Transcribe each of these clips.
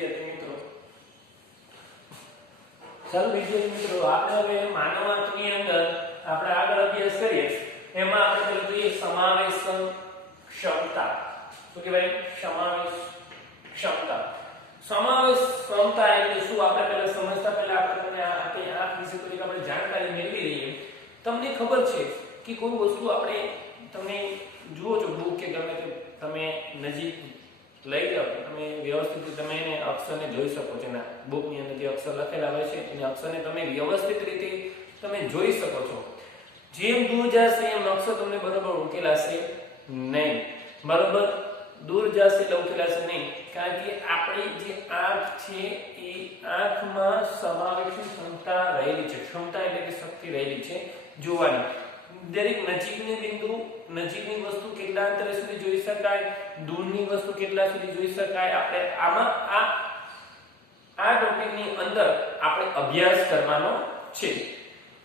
વિદ્યાર્થી મિત્રો, ચાલો વિદ્યાર્થી મિત્રો, આપણે હવે માનવાર્થની અંદર આપણે આગળ અભ્યાસ કરીએ. એમાં આપણે પેલું જોઈએ સમાવેશન ક્ષમતા. શું કહેવાય? સમાવેશ ક્ષમતા. સમાવેશ ક્ષમતા એટલે શું? આપણે પહેલા સમજતા પહેલા આપણે આ વિશે થોડીક આપણે જાણકારી મેળવી લઈએ. તમને ખબર છે કે કોઈ વસ્તુ આપણે તમે જુઓ છો બુક કે ગમે તે તમે નજીક લઈ જાઓ, તમે વ્યવસ્થિત તમે એને અક્ષરને જોઈ શકો છો. ના, બુકની અંદર જે અક્ષર લખેલા હોય છે એને અક્ષરને તમે વ્યવસ્થિત રીતે તમે જોઈ શકો છો. જેમ દૂર જશે એમ અક્ષર તમને બરોબર ઉકેલાશે નહીં. બરોબર, દૂર જશે એટલે ઉકેલાશે નહીં, કારણ કે આપણી જે આંખ છે એ આંખમાં સમાવેશની ક્ષમતા રહેલી છે. ક્ષમતા એટલે કે શક્તિ રહેલી છે જોવાની. દરેક નજીકની બિંદુ, નજીકની વસ્તુ કેટલા અંતરે સુધી જોઈ શકાય, દૂરની વસ્તુ કેટલા સુધી જોઈ શકાય, આપણે આમાં આ ટોપિકની અંદર આપણે અભ્યાસ કરવાનો છે.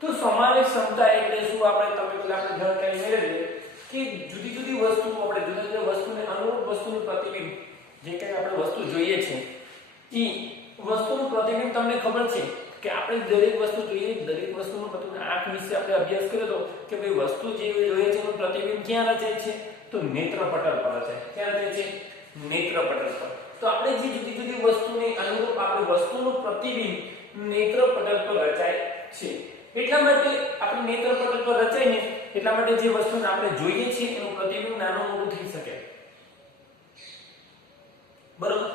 તો સમાવેશ ક્ષમતા એટલે શું? આપણે તમે પેલા આપણે જાણકારી મેળવીએ કે જુદી જુદી વસ્તુઓ, આપણે જુદી જુદી વસ્તુને અનુરૂપ વસ્તુનું પ્રતિબિંબ, જે કંઈ આપણે વસ્તુ જોઈએ છે એ વસ્તુનું પ્રતિબિંબ તમને ખબર છે કે આપણે દરેક વસ્તુ જોઈએ, દરેક વસ્તુનું પ્રતિબિંબ આંખ વિશે આપણે અભ્યાસ કર્યો તો કે ભાઈ વસ્તુ જે જોઈએ છે એનું પ્રતિબિંબ ક્યાં રચાય છે? તો નેત્રપટલ પર રચાય. ક્યાં રચાય છે? નેત્રપટલ પર. તો આપણે જે જુદી જુદી વસ્તુને અનુરૂપ આપણે વસ્તુનું પ્રતિબિંબ નેત્રપટલ પર રચાય છે. એટલા માટે આપણે નેત્રપટલ પર રચાય ને એટલા માટે જે વસ્તુને આપણે જોઈએ છીએ એનું પ્રતિબિંબ નાનું મોટું થઈ શકે. બરોબર.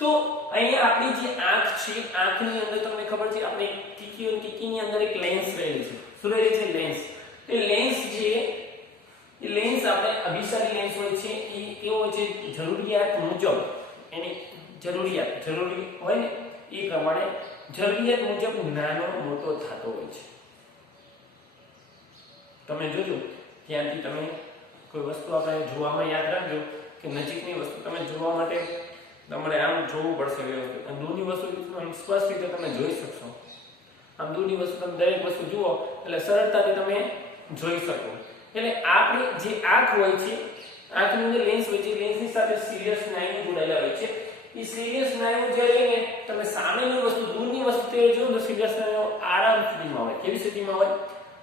તો અહીંયા આપણી જે આંખ છે, આંખની અંદર તમને ખબર છે આપણે કીકીની અંદર એક લેન્સ રહેલી છે. શું રહેલી છે? લેન્સ. એ લેન્સ જે એ લેન્સ આપણે અભિસારી લેન્સ હોય છે એ કેવો હોય છે? જરૂરિયાત મુજબ એની જરૂરિયાત જરૂરી હોય ને એ પ્રમાણે જરૂરિયાત મુજબ નાનો મોટો થતો હોય છે. તમે જોજો ત્યાંથી તમે કોઈ વસ્તુ આપણે જોવામાં યાદ રાખજો કે નજીકની વસ્તુ તમે જોવા માટે તમારે આમ જોવું પડશે વ્યવસ્થિત. અને દૂરની વસ્તુ સ્પષ્ટ રીતે તમે જોઈ શકશો. આમ દૂરની વસ્તુ તમે દરેક વસ્તુ જુઓ એટલે સરળતાથી તમે જોઈ શકો. એટલે આપણી જે આંખ હોય છે, આંખની અંદર લેન્સ હોય છે, લેન્સની સાથે સિલિયસ સ્નાયુ જોડાયેલા હોય છે. એ સિલિયસ સ્નાયુ જે લઈને તમે સામેની વસ્તુ, દૂરની વસ્તુ તે જો તો સિલિયસ સ્નાયુ આરામ સ્થિતિમાં હોય. કેવી સ્થિતિમાં હોય?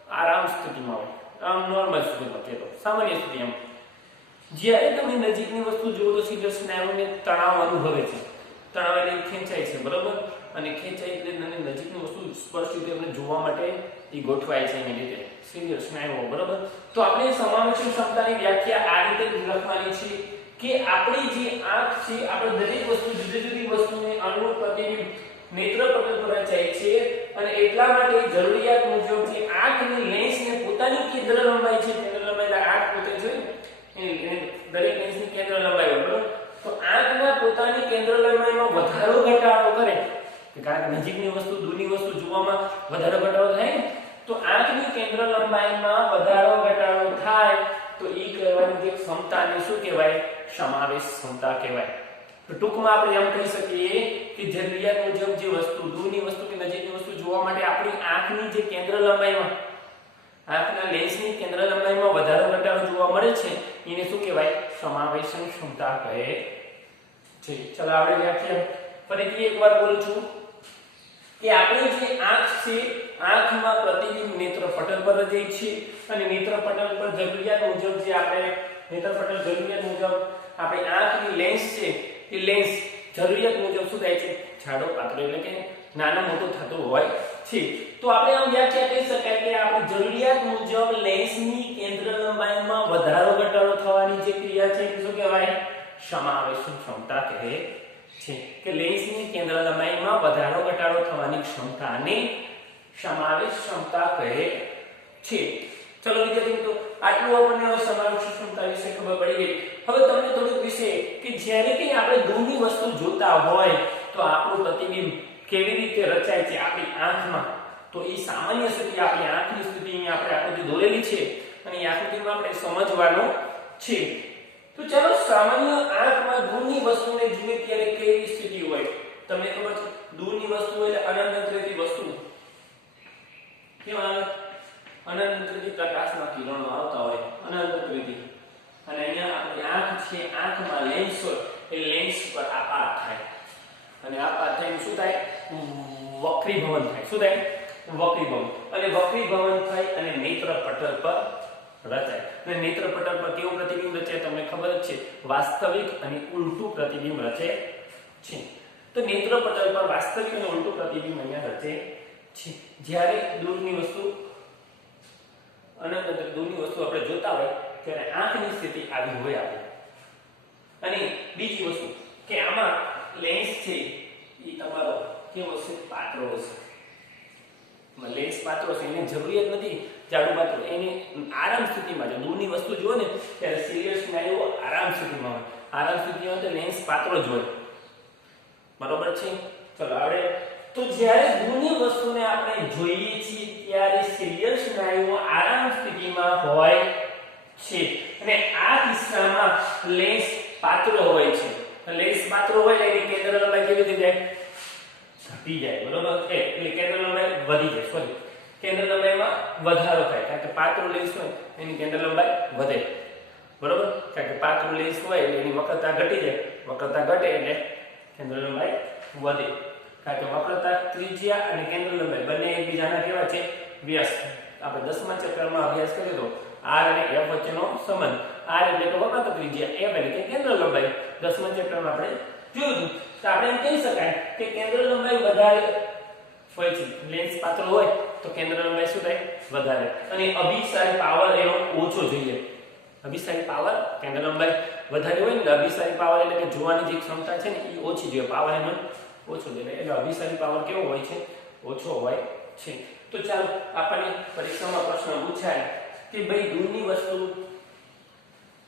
આરામ સ્થિતિમાં હોય. આમ નોર્મલ સ્થિતિમાં, કે તો સામાન્ય સ્થિતિમાં. જ્યારે તમે નજીકની વસ્તુ જુઓ તો સિલિયસ સ્નાયુને તણાવ અનુભવે છે. તણાવ એટલે ખેંચાય છે. બરોબર. અને ખેંચાય એટલે નજીકની વસ્તુ સ્પષ્ટ રીતે આપણે જોવા માટે એ ગોઠવાય છે એની રીતે સિલિયસ સ્નાયુઓ. બરોબર. તો આપણે સમાવેશન ક્ષમતાની વ્યાખ્યા આ રીતે લખવાની છે કે આપણી જે આંખ છે, આપણે દરેક વસ્તુ જુદી જુદી વસ્તુને અનુરૂપ પ્રતિબિંબ નેત્રપટલ પર રચાય છે. અને એટલા માટે જરૂરિયાત મુજબ જે આંખની લેન્સને પોતાની કેન્દ્ર લંબાઈ છે, કેન્દ્ર લંબાઈ આંખ પોતે છે દરેક લેન્સની કેન્દ્ર લંબાઈ હોય. બરોબર. તો આંખના પોતાની કેન્દ્ર લંબાઈમાં વધારો ઘટાડો કરે, કારણ કે નજીકની વસ્તુ દૂરની વસ્તુ જોવામાં વધારો ઘટાડો થાય ને, તો આંખની કેન્દ્ર લંબાઈમાં વધારો ઘટાડો થાય તો એ કહેવાની જે ક્ષમતાને શું કહેવાય? સમાવેશ ક્ષમતા કહેવાય. તો ટૂંકમાં આપણે એમ કહી શકીએ કે જરૂરિયાત મુજબ જે વસ્તુ, દૂરની વસ્તુ કે નજીકની વસ્તુ જોવા માટે આપણી આંખની જે કેન્દ્ર લંબાઈમાં, આંખના લેન્સની કેન્દ્ર લંબાઈમાં વધારો ઘટાડો જોવા મળે છે એને શું કહેવાય? સમાવેશન ક્ષમતા કહે છે. ચલો આપણે વ્યાખ્યા ફરીથી એકવાર બોલું છું કે આપણી જે આંખ છે, આંખમાં પ્રતિબિંબ નેત્રપટલ પર રચાય છે. અને નેત્રપટલ પર જરૂરિયાત મુજબ જે આપણે નેત્રપટલ જરૂરિયાત મુજબ આપણી આંખની લેન્સ છે, એ લેન્સ જરૂરિયાત મુજબ શું થાય છે? જાડો પાતળો એટલે કે નાનો મોટો થતો હોય છે. તો આપણે આમ વ્યાખ્યા કહી શકાય કે આપણે જરૂરિયાત મુજબ લેન્સની કેન્દ્ર લંબાઈમાં વધારો ઘટાડો થવાની જે ક્રિયા છે એ શું કહેવાય? સમાવેશન ક્ષમતા કહે છે. કે લેન્સની કેન્દ્ર લંબાઈમાં વધારો ઘટાડો થવાની ક્ષમતાને સમાવેશ ક્ષમતા કહે છે. ચલો વિદ્યાર્થી મિત્રો, આટલું આપણને હવે સમાવેશ ક્ષમતા વિશે ખબર પડી ગઈ. હવે તમને થોડુંક વિશે કે જ્યારે કે આપણે દૂરની વસ્તુ જોતા હોય તો આપણું પ્રતિબિંબ કેવી રીતે રચાય છે આપણી આંખમાં, તો એ સામાન્ય સ્થિતિ, આપણી આંખની સ્થિતિ અહીંયા આપણે આકૃતિ દોરેલી છે અને એ આકૃતિમાં આપણે સમજવાનું છે. તો ચાલો, સામાન્ય આંખમાં દૂરની વસ્તુને જોઈએ ત્યારે કેવી સ્થિતિ હોય? તમને ખબર છે દૂરની વસ્તુ એટલે અનંતરેથી વસ્તુ કેવા? અનંતરેથી પ્રકાશના કિરણો આવતા હોય અનંતરેથી. અને અહીંયા આપણી આંખ છે, આંખમાં લેન્સ હોય, એ લેન્સ પર આપાત થાય. અને આ પાથ થઈને શું થાય? વક્રીભવન થાય. શું થાય? વક્રીભવન. અને વક્રીભવન થાય અને નેત્ર પટલ પર રચાય. અને નેત્ર પટલ પર કેવું પ્રતિબિંબ રચે તમને ખબર જ છે, વાસ્તવિક અને ઉલટું પ્રતિબિંબ રચે છે. તો નેત્ર પટલ પર વાસ્તવિક અને ઉલટું પ્રતિબિંબ અહીંયા રચે છે. જ્યારે દૂરની વસ્તુ દૂરની વસ્તુ આપણે જોતા હોય ત્યારે આંખની સ્થિતિ આવી હોય આપણે. અને બીજી વસ્તુ કે આમાં લેન્સ છે એ તમારો કેવો છે? પાતળો હશે. લેન્સ પાતળો છે, એને જરૂરિયાત નથી જાડું પાતળું, એને આરામ સ્થિતિમાં જો દૂરની વસ્તુ જુઓ ને ત્યારે સિરિયલ સ્નાયુઓ આરામ સ્થિતિમાં હોય. આરામ સ્થિતિમાં તો લેન્સ પાતળો જ હોય. બરોબર છે? ચલો આપણે તો જ્યારે દૂરની વસ્તુને આપણે જોઈએ છીએ ત્યારે સિરિયલ સ્નાયુઓ આરામ સ્થિતિમાં હોય છે અને આ કિસ્સામાં લેન્સ પાતળો હોય છે. લેન્સ પાતળો હોય એટલે એની કેન્દ્ર લંબાઈ કેવી થઈ જાય? ઘટી જાય. બરોબર? એટલે કેન્દ્ર લંબાઈ વધી જાય. સોરી, કેન્દ્ર લંબાઈમાં વધારો થાય કારણ કે પાતળું લેન્સ હોય એની કેન્દ્ર લંબાઈ વધે. બરોબર? કારણ કે પાતળું લેન્સ હોય એટલે એની વક્રતા ઘટી જાય. વક્રતા ઘટે એટલે કેન્દ્ર લંબાઈ વધે. કારણ કે વક્રતા, ત્રિજ્યા અને કેન્દ્ર લંબાઈ બંને એકબીજાના કેવા છે? વ્યસ્ત. આપણે 10મા ચેપ્ટરમાં અભ્યાસ કર્યો તો r અને f વચ્ચેનો સંબંધ. r એટલે કે વક્રતા ત્રિજ્યા, f એટલે કે કેન્દ્ર લંબાઈ. 10મા ચેપ્ટરમાં આપણે જોયું. તો આપણે એમ કહી શકાય કે કેન્દ્ર લંબાઈ વધારે હોય છે. લેન્સ પાતળો હોય તો કેન્દ્ર લંબાઈ શું થાય? વધારે. અને અભિસારી પાવર એનો ઓછો જોઈએ. અભિસારી પાવર, કેન્દ્ર લંબાઈ વધારે હોય ને અભિસારી પાવર એટલે કે જોવાની જે ક્ષમતા છે ને એ ઓછી જોઈએ. પાવર એનો ઓછો જોઈએ. એટલે અભિસારી પાવર કેવો હોય છે? ઓછો હોય છે. તો ચાલો આપણને પરીક્ષામાં પ્રશ્ન પૂછાય કે ભાઈ દૂરની વસ્તુ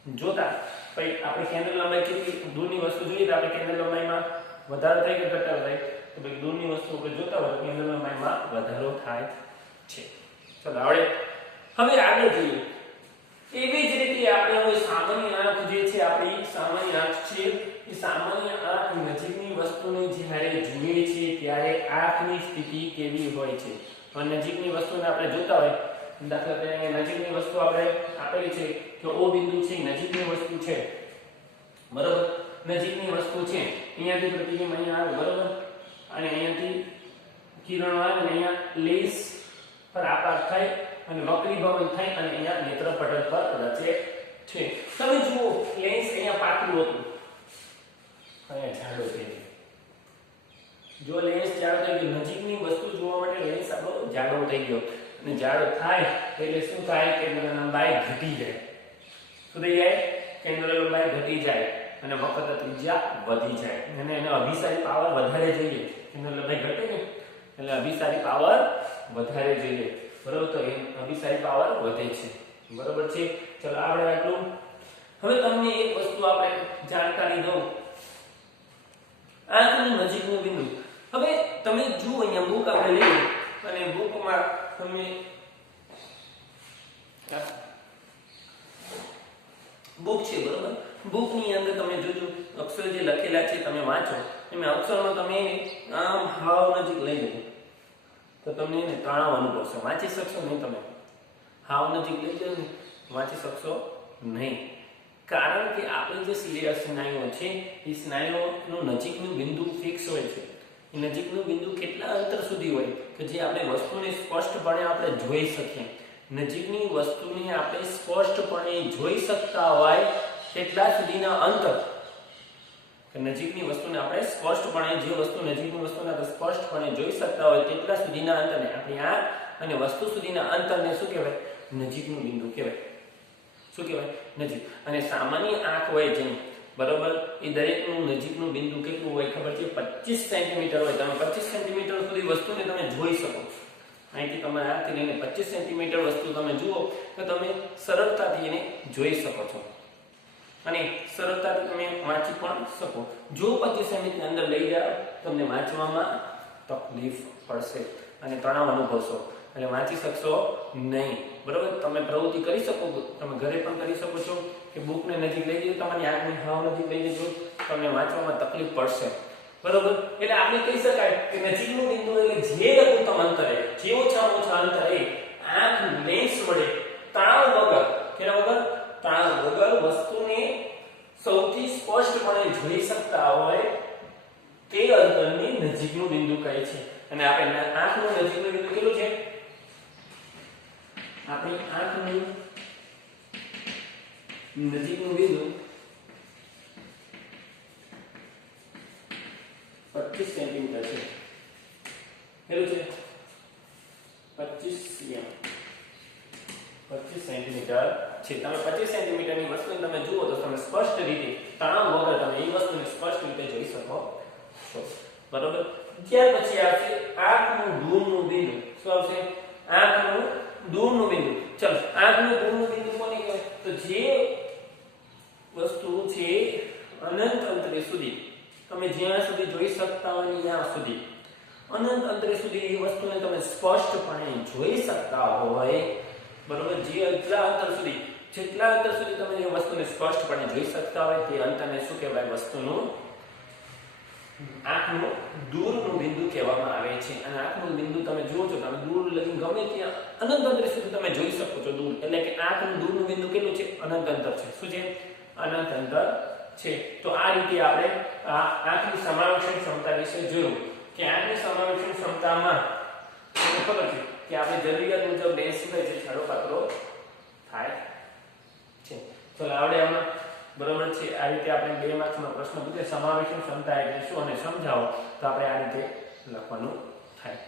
જોતા ભાઈ આપણે કેન્દ્ર લંબાઈ કેટલી દૂરની વસ્તુ જોઈએ તો આપણે કેન્દ્ર લંબાઈમાં વધારો થાય કે ઘટાડો થાય? તો ભાઈ દૂરની વસ્તુ આપણે જોતા હોય કેન્દ્ર લંબાઈમાં વધારો થાય છે. ચલો હવે આગળ જોઈએ. એવી જ રીતે આપણે હવે સામાન્ય આંખ જે છે આપણી સામાન્ય આંખ છે એ સામાન્ય આંખ નજીકની વસ્તુને જ્યારે જોઈએ છીએ ત્યારે આંખની સ્થિતિ કેવી હોય છે? અને નજીકની વસ્તુને આપણે જોતા હોય દાખલા તરીકે નજીકની વસ્તુ આપણે આપેલી છે કે O બિંદુ છે નજીકની વસ્તુ છે. બરોબર? નજીકની વસ્તુ છે. અહીંયાથી પ્રતિબિંબ અહીંયા આવે. બરોબર? અને અહીંયાથી કિરણો આવે અને અહીંયા લેન્સ પર આપાત થાય અને વક્રીભવન થાય અને અહીંયા નેત્ર પટલ પર રચે છે. તમે જુઓ લેન્સ અહીંયા પાતળું હતું, અહીંયા જાડો થઈ ગયો. જો લેન્સ જાડો થઈ ગયો, નજીકની વસ્તુ જોવા માટે લેન્સ આપણો જાડો થઈ ગયો અને જાડો થાય એટલે શું થાય? કેન્દ્ર લંબાઈ ઘટી જાય. શું થઈ જાય? કેન્દ્ર લંબાઈ ઘટી જાય અને વક્રતા ત્રિજ્યા વધી જાય અને એને અભિસારી પાવર વધારે જોઈએ. કેન્દ્ર લંબાઈ ઘટે ને એટલે અભિસારી પાવર વધારે જોઈએ. બરોબર? તો અભિસારી પાવર વધે છે. બરોબર છે? ચલો આપણે આટલું. હવે તમને એક વસ્તુ આપણે જાણકારી દઉં. આંખની નજીકનું બિંદુ. હવે તમે જુઓ અહીંયા બુક આપણે લઈએ અને બુકમાં તમે બુક છે. બરોબર? બુકની અંદર તમે જોજો અક્ષર જે લખેલા છે તમે વાંચો. એમાં અક્ષરનો તમે આમ હાવ નજીક લઈ જજો તો તમને એને તણાવ અનુભવશો. વાંચી શકશો નહીં. તમે હાવ નજીક લઈ જાઓ ને વાંચી શકશો નહીં. કારણ કે આપણી જે સિલિયર સ્નાયુઓ છે એ સ્નાયુઓનું નજીકનું બિંદુ ફિક્સ હોય છે. એ નજીકનું બિંદુ કેટલા અંતર સુધી હોય કે જે આપણે વસ્તુને સ્પષ્ટપણે આપણે જોઈ શકીએ. નજીકની વસ્તુને આપણે સ્પષ્ટપણે જોઈ શકતા હોય તેટલા સુધીના અંતર કે નજીકની વસ્તુને આપણે સ્પષ્ટપણે જે વસ્તુ નજીકની વસ્તુને આપણે સ્પષ્ટપણે જોઈ શકતા હોય તેટલા સુધીના અંતરને આપણી આંખ અને વસ્તુ સુધીના અંતરને શું કહેવાય? નજીકનું બિંદુ કહેવાય. શું કહેવાય? નજીક. અને સામાન્ય આંખ હોય જેમ બરોબર એ દરેકનું નજીકનું બિંદુ કેટલું હોય ખબર છે? 25 સેન્ટીમીટર હોય. તમે 25 સેન્ટીમીટર સુધી વસ્તુને તમે જોઈ શકો. અહીંથી તમારા હાથથી લઈને 25 સેન્ટીમીટર વસ્તુ તમે જુઓ તો તમે સરળતાથી એને જોઈ શકો છો અને સરળતાથી તમે વાંચી પણ શકો. જો 25 સેન્ટીમીટર અંદર લઈ જાઓ તમને વાંચવામાં તકલીફ પડશે અને તણાવ અનુભવશો એટલે વાંચી શકશો નહીં. બરોબર? તમે પ્રવૃત્તિ કરી શકો, તમે ઘરે પણ કરી શકો છો કે બુકને નજીક લઈ જજો, તમારી આંખને હાવ નજીક લઈ જજો, તમને વાંચવામાં તકલીફ પડશે. બરોબર? એટલે આપણે કહી શકાય કે નજીકનું બિંદુ એટલે જે લઘુત્તમ અંતરે, જે ઓછામાં ઓછા અંતરે આંખ લેન્સ વડે તણાવ વગર, કેના વગર? તણાવ વગર વસ્તુને સૌથી સ્પષ્ટપણે જોઈ શકતા હોય તે અંતરને નજીકનું બિંદુ કહે છે. અને આપણે આંખનું નજીકનું બિંદુ કેટલું છે? આપણી આંખનું નજીકનું બિંદુ 25 સેન્ટીમીટર છે. કેટલું છે? 25 cm. 25 સેન્ટીમીટર છે. તમે 25 સેન્ટીમીટરની વસ્તુને તમે જુઓ તો તમે સ્પષ્ટ રીતે તણાવ વગર તમે એ વસ્તુને સ્પષ્ટ રીતે જોઈ શકો છો. બરોબર. ત્યાર પછી આવશે આંખનું દૂરનું બિંદુ. શું આવશે? આંખનું દૂરનું બિંદુ. ચલો, આંખનું દૂરનું બિંદુ કોને કહેવાય? તો જે વસ્તુ છે અનંત અંતરે સુધી તમે જ્યાં સુધી જોઈ શકતા હોય ત્યાં સુધી અનંત અંતરે સુધી એ વસ્તુને તમે સ્પષ્ટપણે જોઈ શકતા હોય. બરોબર. જેટલા અંતર સુધી તમે એ વસ્તુને સ્પષ્ટપણે જોઈ શકતા હોય તે અંતરને શું કહેવાય? વસ્તુનું આંખનું દૂરનું બિંદુ કહેવામાં આવે છે. અને આંખનું બિંદુ તમે જુઓ છો, તમે દૂર લઈને ગમે ત્યાં અનંત અંતર સુધી તમે જોઈ શકો છો. દૂર એટલે કે આંખનું દૂરનું બિંદુ કેટલું છે? અનંત અંતર છે. શું છે? અનંત અંતર છે. તો આ રીતે આપણે આંખની સમાવેશન ક્ષમતા વિશે જોયું કે આંખની સમાવેશન ક્ષમતામાં તમને ખબર છે કે આપણે જરૂરિયાત મુજબ લેન્સ શું થાય છે? છાડો પાતળો થાય છે. ચલો, આવડે આમાં? બરોબર છે. આ રીતે આપણે 2 માર્ક્સનો પ્રશ્ન પૂછે સમાવેશન ક્ષમતા એટલે શું અને સમજાવો તો આપણે આ રીતે લખવાનું થાય.